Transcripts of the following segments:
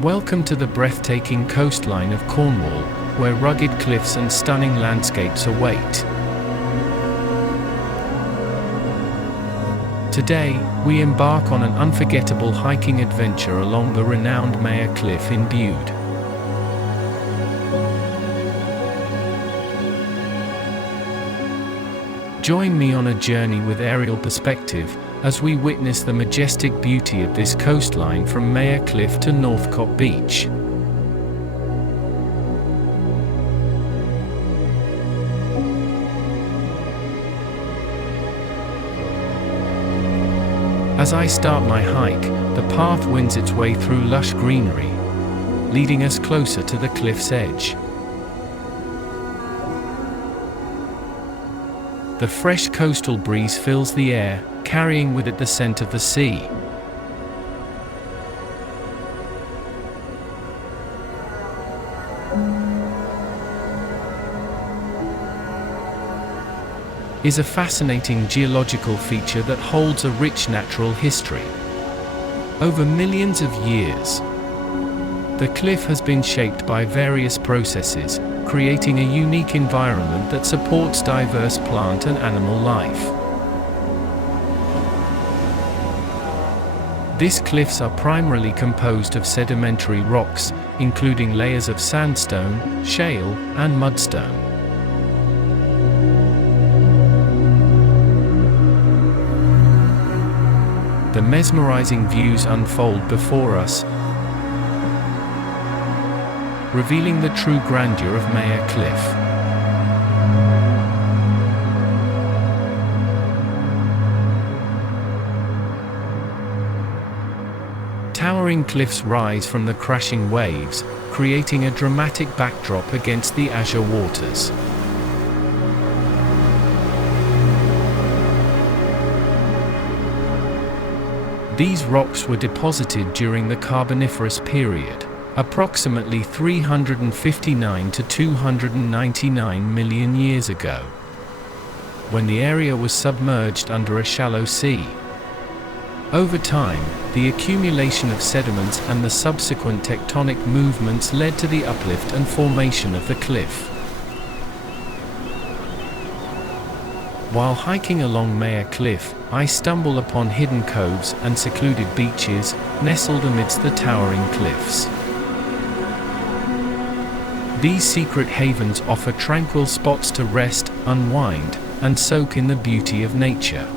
Welcome to the breathtaking coastline of Cornwall, where rugged cliffs and stunning landscapes await. Today, we embark on an unforgettable hiking adventure along the renowned Maer Cliff in Bude. Join me on a journey with aerial perspective, as we witness the majestic beauty of this coastline from Maer Cliff to Northcote Beach. As I start my hike, the path winds its way through lush greenery, leading us closer to the cliff's edge. The fresh coastal breeze fills the air, carrying with it the scent of the sea. Is a fascinating geological feature that holds a rich natural history. Over millions of years, the cliff has been shaped by various processes, creating a unique environment that supports diverse plant and animal life. These cliffs are primarily composed of sedimentary rocks, including layers of sandstone, shale, and mudstone. The mesmerizing views unfold before us, revealing the true grandeur of Maer Cliff. Towering cliffs rise from the crashing waves, creating a dramatic backdrop against the azure waters. These rocks were deposited during the Carboniferous period, approximately 359 to 299 million years ago, when the area was submerged under a shallow sea. Over time, the accumulation of sediments and the subsequent tectonic movements led to the uplift and formation of the cliff. While hiking along Maer Cliff, I stumble upon hidden coves and secluded beaches, nestled amidst the towering cliffs. These secret havens offer tranquil spots to rest, unwind, and soak in the beauty of nature.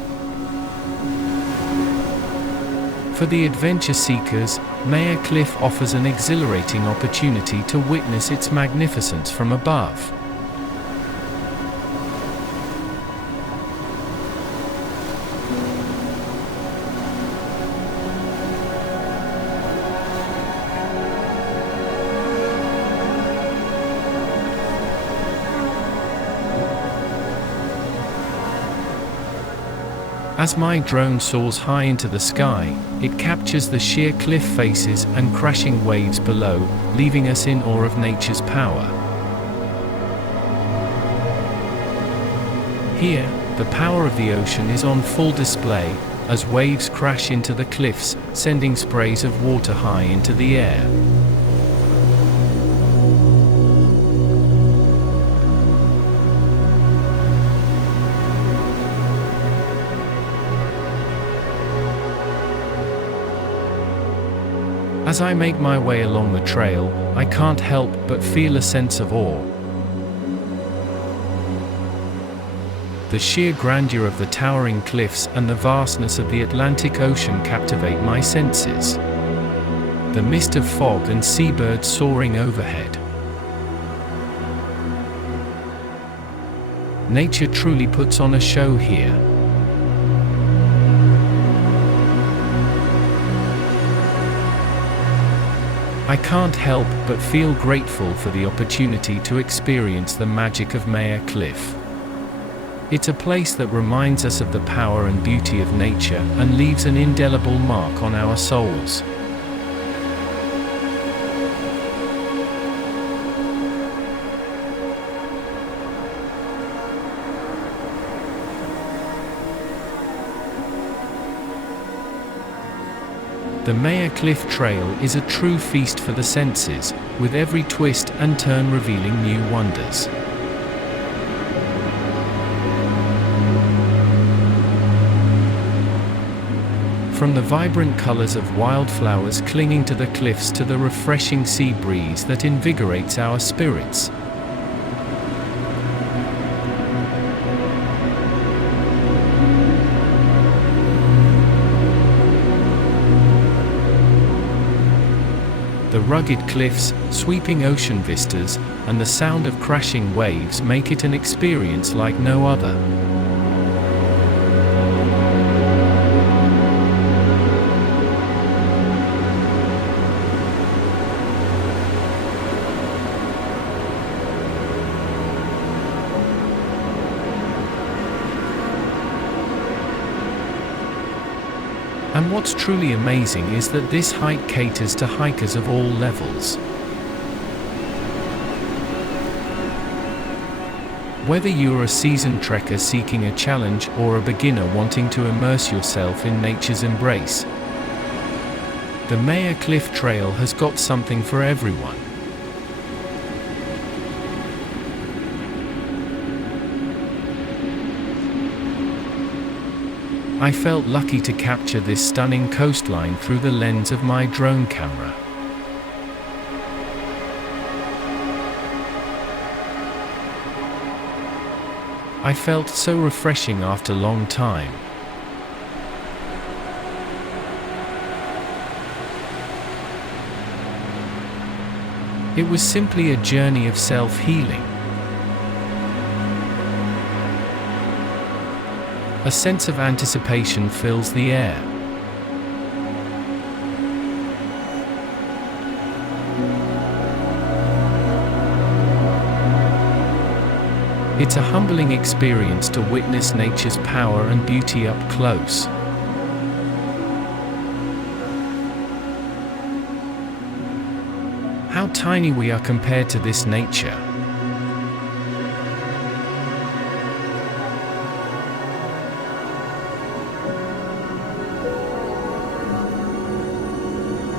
For the adventure seekers, Maer Cliff offers an exhilarating opportunity to witness its magnificence from above. As my drone soars high into the sky, it captures the sheer cliff faces and crashing waves below, leaving us in awe of nature's power. Here, the power of the ocean is on full display, as waves crash into the cliffs, sending sprays of water high into the air. As I make my way along the trail, I can't help but feel a sense of awe. The sheer grandeur of the towering cliffs and the vastness of the Atlantic Ocean captivate my senses. The mist of fog and seabirds soaring overhead. Nature truly puts on a show here. I can't help but feel grateful for the opportunity to experience the magic of Maer Cliff. It's a place that reminds us of the power and beauty of nature and leaves an indelible mark on our souls. The Maer Cliff Trail is a true feast for the senses, with every twist and turn revealing new wonders. From the vibrant colors of wildflowers clinging to the cliffs to the refreshing sea breeze that invigorates our spirits. The rugged cliffs, sweeping ocean vistas, and the sound of crashing waves make it an experience like no other. And what's truly amazing is that this hike caters to hikers of all levels. Whether you're a seasoned trekker seeking a challenge or a beginner wanting to immerse yourself in nature's embrace, the Maer Cliff Trail has got something for everyone. I felt lucky to capture this stunning coastline through the lens of my drone camera. I felt so refreshing after a long time. It was simply a journey of self-healing. A sense of anticipation fills the air. It's a humbling experience to witness nature's power and beauty up close. How tiny we are compared to this nature.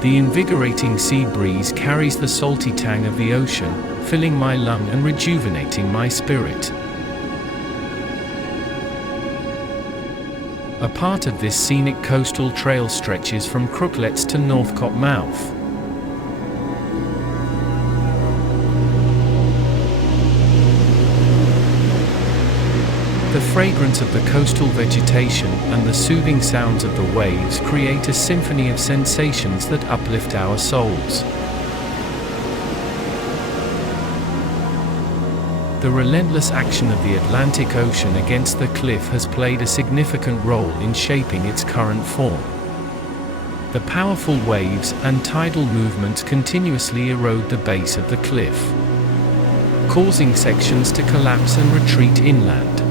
The invigorating sea breeze carries the salty tang of the ocean, filling my lung and rejuvenating my spirit. A part of this scenic coastal trail stretches from Crooklets to Northcott Mouth. The fragrance of the coastal vegetation and the soothing sounds of the waves create a symphony of sensations that uplift our souls. The relentless action of the Atlantic Ocean against the cliff has played a significant role in shaping its current form. The powerful waves and tidal movements continuously erode the base of the cliff, causing sections to collapse and retreat inland.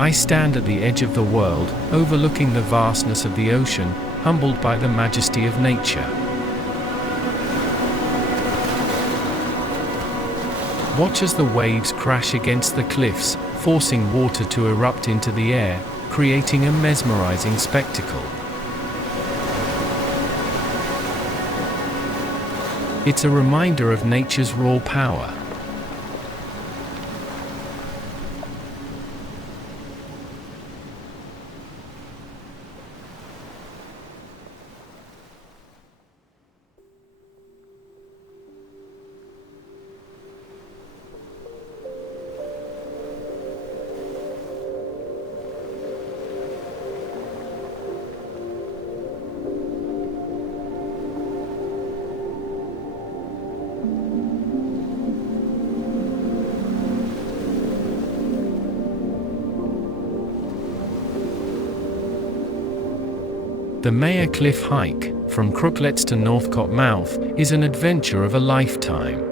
I stand at the edge of the world, overlooking the vastness of the ocean, humbled by the majesty of nature. Watch as the waves crash against the cliffs, forcing water to erupt into the air, creating a mesmerizing spectacle. It's a reminder of nature's raw power. The Maer Cliff hike, from Crooklets to Northcott Mouth, is an adventure of a lifetime.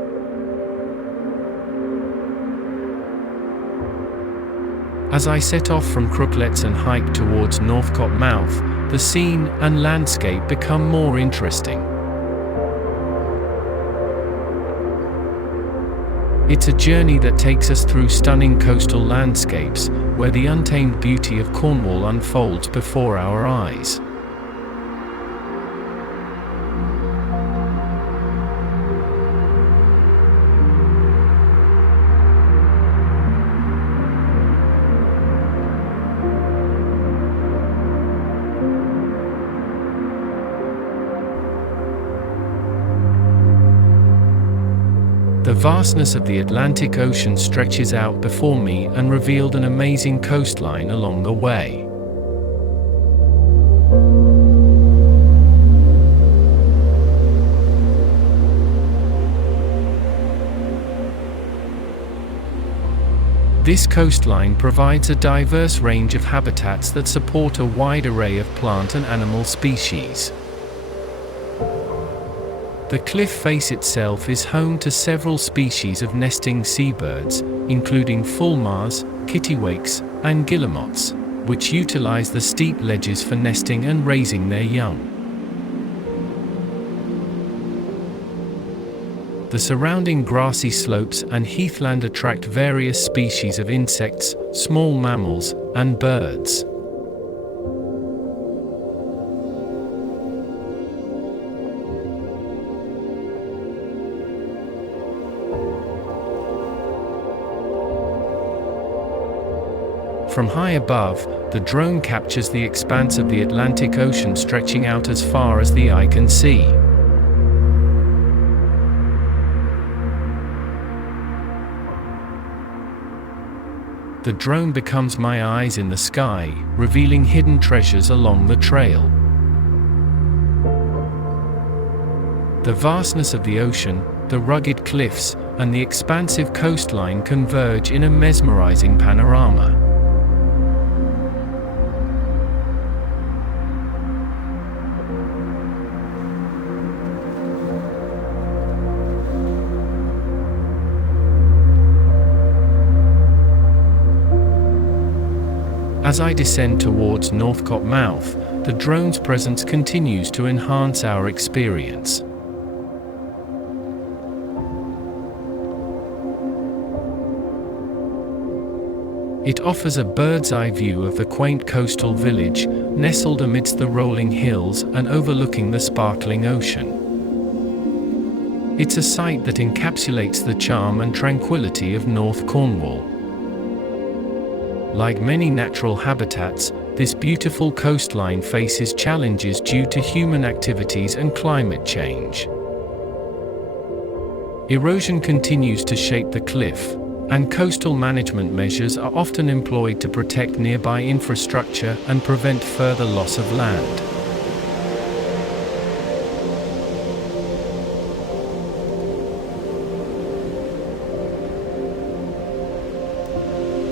As I set off from Crooklets and hike towards Northcott Mouth, the scene and landscape become more interesting. It's a journey that takes us through stunning coastal landscapes, where the untamed beauty of Cornwall unfolds before our eyes. The vastness of the Atlantic Ocean stretches out before me and revealed an amazing coastline along the way. This coastline provides a diverse range of habitats that support a wide array of plant and animal species. The cliff face itself is home to several species of nesting seabirds, including fulmars, kittiwakes, and guillemots, which utilize the steep ledges for nesting and raising their young. The surrounding grassy slopes and heathland attract various species of insects, small mammals, and birds. From high above, the drone captures the expanse of the Atlantic Ocean stretching out as far as the eye can see. The drone becomes my eyes in the sky, revealing hidden treasures along the trail. The vastness of the ocean, the rugged cliffs, and the expansive coastline converge in a mesmerizing panorama. As I descend towards Northcott Mouth, the drone's presence continues to enhance our experience. It offers a bird's-eye view of the quaint coastal village, nestled amidst the rolling hills and overlooking the sparkling ocean. It's a sight that encapsulates the charm and tranquility of North Cornwall. Like many natural habitats, this beautiful coastline faces challenges due to human activities and climate change. Erosion continues to shape the cliff, and coastal management measures are often employed to protect nearby infrastructure and prevent further loss of land.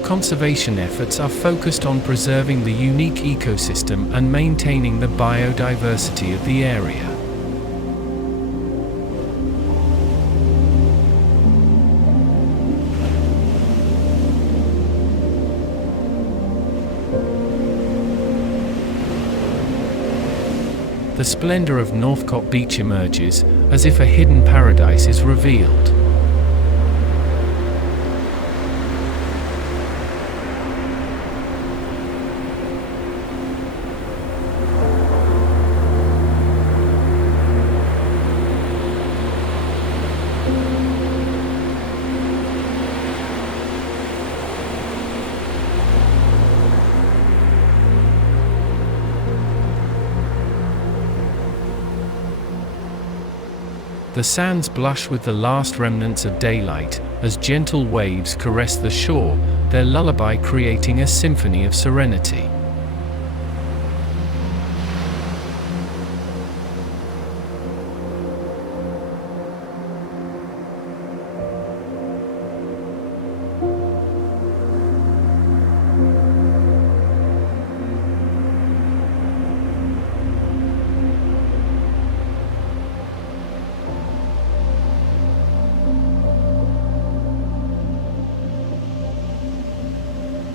Conservation efforts are focused on preserving the unique ecosystem and maintaining the biodiversity of the area. The splendor of Northcott Beach emerges, as if a hidden paradise is revealed. The sands blush with the last remnants of daylight, as gentle waves caress the shore, their lullaby creating a symphony of serenity.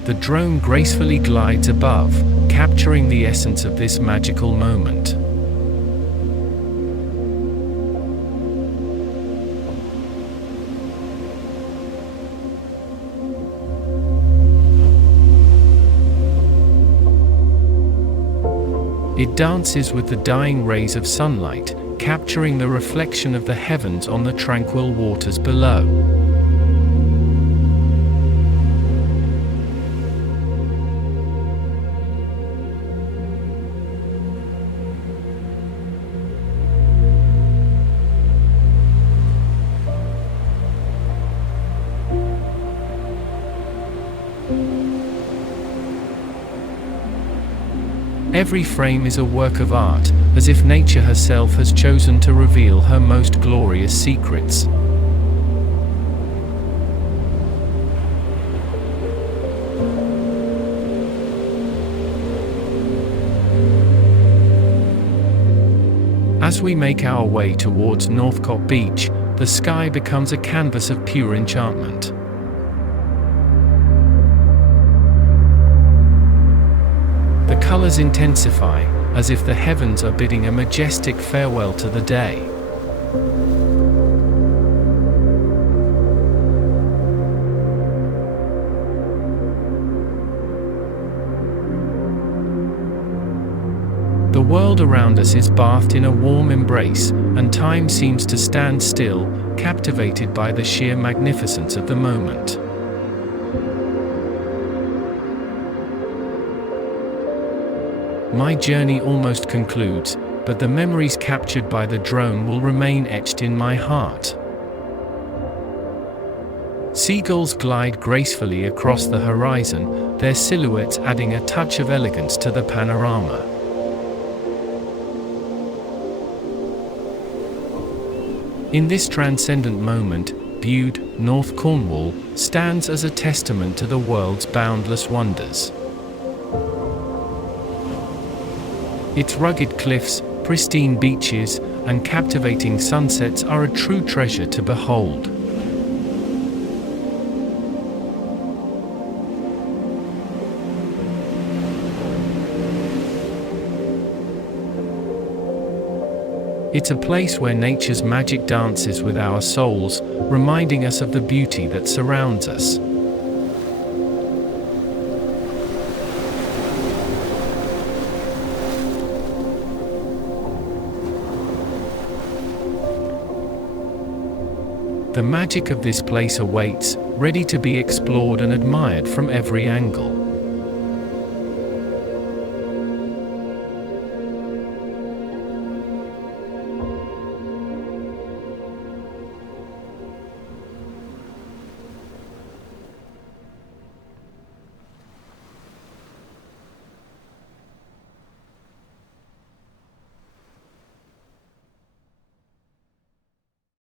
The drone gracefully glides above, capturing the essence of this magical moment. It dances with the dying rays of sunlight, capturing the reflection of the heavens on the tranquil waters below. Every frame is a work of art, as if nature herself has chosen to reveal her most glorious secrets. As we make our way towards Northcote Beach, the sky becomes a canvas of pure enchantment. The colors intensify, as if the heavens are bidding a majestic farewell to the day. The world around us is bathed in a warm embrace, and time seems to stand still, captivated by the sheer magnificence of the moment. My journey almost concludes, but the memories captured by the drone will remain etched in my heart. Seagulls glide gracefully across the horizon, their silhouettes adding a touch of elegance to the panorama. In this transcendent moment, Bude, North Cornwall, stands as a testament to the world's boundless wonders. Its rugged cliffs, pristine beaches, and captivating sunsets are a true treasure to behold. It's a place where nature's magic dances with our souls, reminding us of the beauty that surrounds us. The magic of this place awaits, ready to be explored and admired from every angle.